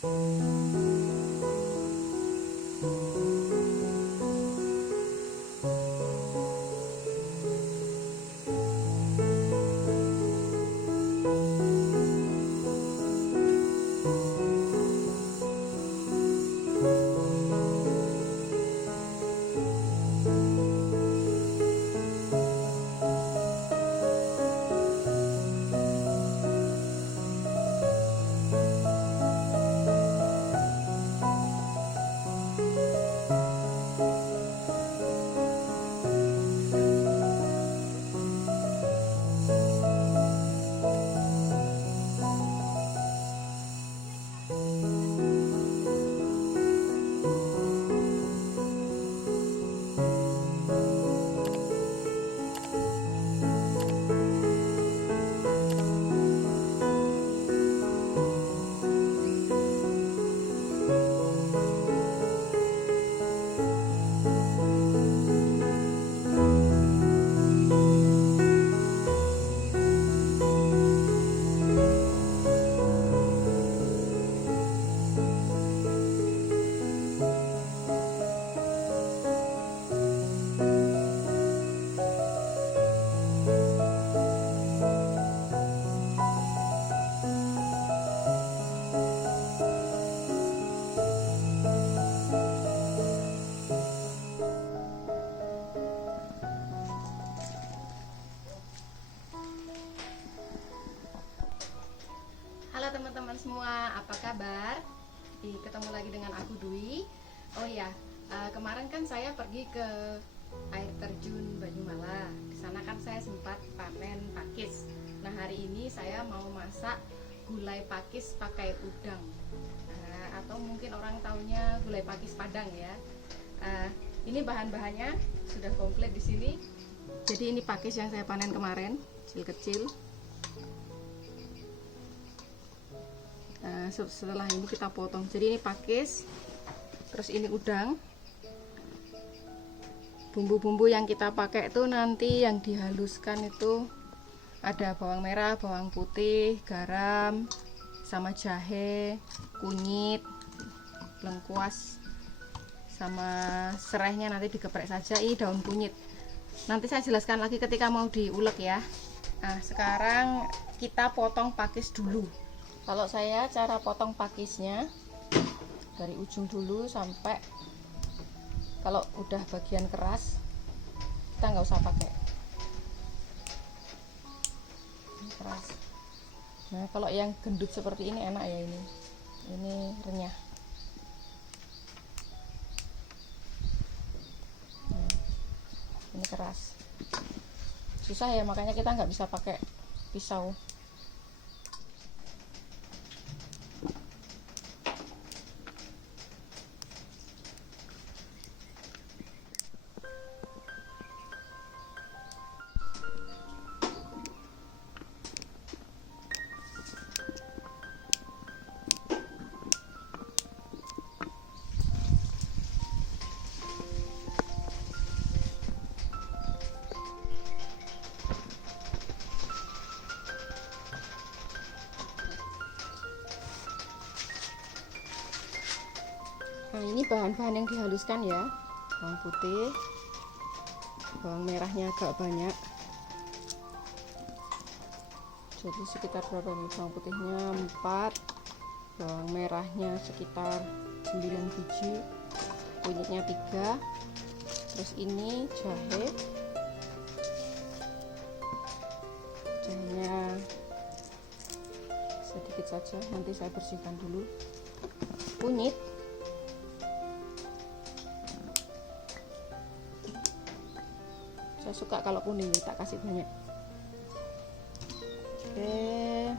Halo teman-teman semua, apa kabar? Ketemu lagi dengan aku Dwi. Oh ya, kemarin kan saya pergi ke air terjun Banyumala. Di sana kan saya sempat panen pakis. Nah, hari ini saya mau masak gulai pakis pakai udang. Atau mungkin orang taunya gulai pakis Padang ya. Ini bahan-bahannya sudah komplit di sini. Jadi ini pakis yang saya panen kemarin, kecil-kecil. Setelah ini kita potong. Jadi ini pakis, terus ini udang. Bumbu-bumbu yang kita pakai itu nanti yang dihaluskan itu ada bawang merah, bawang putih, garam, sama jahe, kunyit, lengkuas, sama serehnya nanti digeprek saja. Ini daun kunyit. Nanti saya jelaskan lagi ketika mau diulek ya. Nah, sekarang kita potong pakis dulu. Kalau saya cara potong pakisnya dari ujung dulu sampai kalau udah bagian keras kita nggak usah pakai ini keras. Nah, kalau yang gendut seperti ini enak ya, ini renyah. Ini keras, susah ya, makanya kita nggak bisa pakai pisau. Nah, ini bahan-bahan yang dihaluskan ya. Bawang putih, bawang merahnya agak banyak. Jadi sekitar berapa nih? Bawang putihnya 4, bawang merahnya sekitar 9 biji, kunyitnya 3. Terus ini jahe. Jahenya sedikit saja, nanti saya bersihkan dulu. Kunyit. Saya suka kalau kuning, tak kasih banyak. Oke,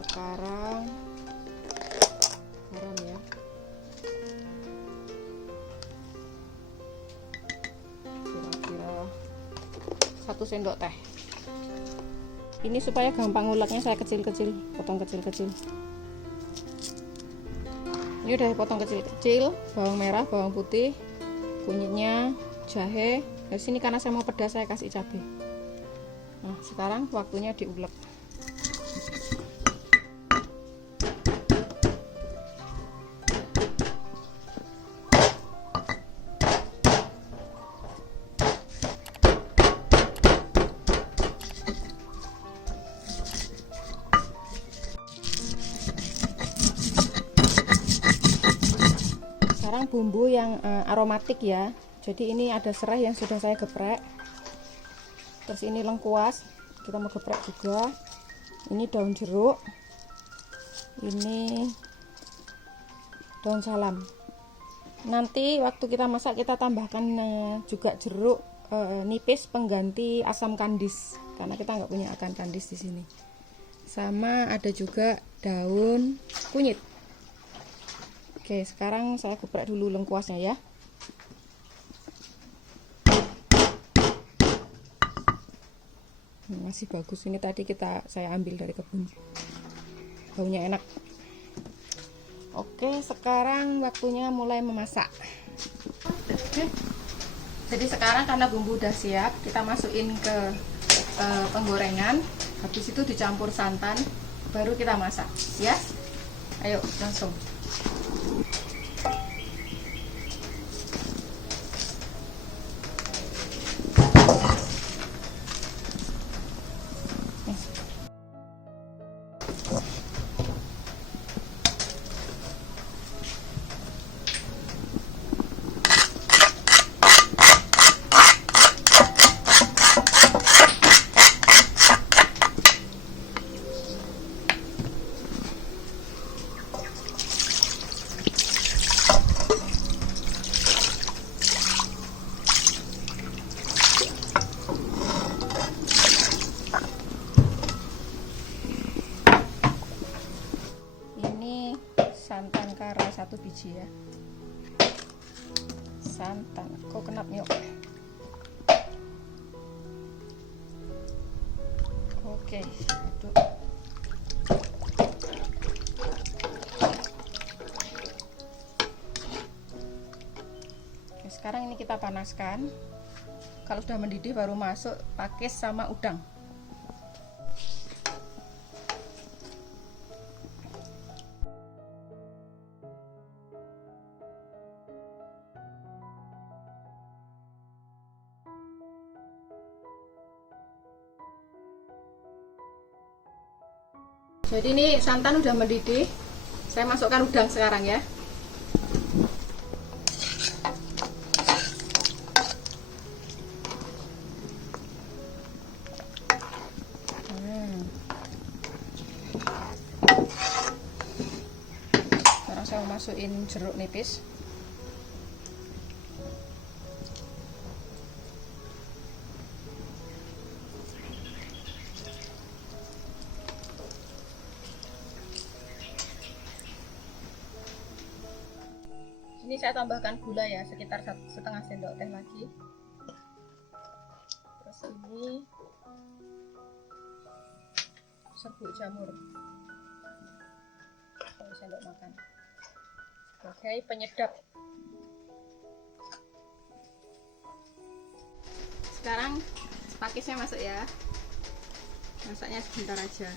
sekarang garam ya. Kira-kira 1 sendok teh. Ini supaya gampang nguleknya saya kecil-kecil, potong kecil-kecil. Ini udah potong kecil-kecil, bawang merah, bawang putih, kunyitnya, jahe. Dari sini karena saya mau pedas saya kasih cabai. Nah, sekarang waktunya diulek. sekarang bumbu yang aromatik ya. Jadi ini ada serai yang sudah saya geprek. Terus ini lengkuas, kita mau geprek juga. Ini daun jeruk. Ini daun salam. Nanti waktu kita masak kita tambahkan juga jeruk nipis pengganti asam kandis, karena kita nggak punya asam kandis di sini. Sama ada juga daun kunyit. Oke, sekarang saya geprek dulu lengkuasnya ya. Masih bagus, ini tadi saya ambil dari kebun. Baunya enak. Oke, sekarang waktunya mulai memasak. Oke. Jadi sekarang karena bumbu udah siap, kita masukin ke penggorengan. Habis itu dicampur santan, baru kita masak, ya. Ayo, langsung. Santan kara 1 biji ya. Santan coconut milk. Oke, aduk. Oke, sekarang ini kita panaskan. Kalau sudah mendidih baru masuk pakis sama udang. Jadi ini santan udah mendidih. Saya masukkan udang sekarang ya. Sekarang saya mau masukin jeruk nipis. Ini saya tambahkan gula ya, sekitar 1,5 sendok teh lagi. Terus ini serbuk jamur 1 sendok makan sebagai penyedap. Sekarang pakisnya masuk ya. Masaknya sebentar aja.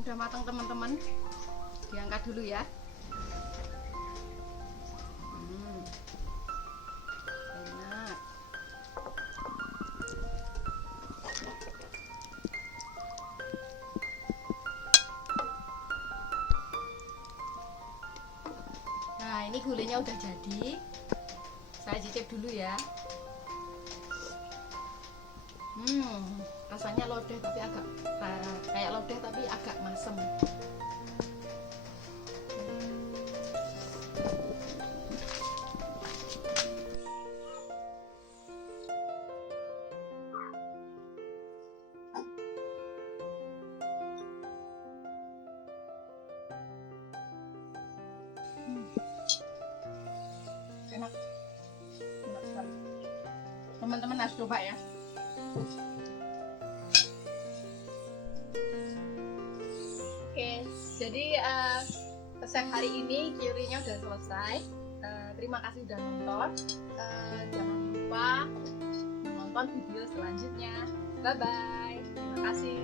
Udah matang teman-teman, diangkat dulu ya. Enak. Nah, ini gulenya udah jadi. Saya cicip dulu ya. Rasanya lodeh tapi agak kayak lodeh tapi agak masem. Enak, enak sekali. Teman-teman harus coba ya. Jadi resep hari ini curinya udah selesai. Terima kasih udah nonton. Jangan lupa menonton video selanjutnya. Bye bye. Terima kasih.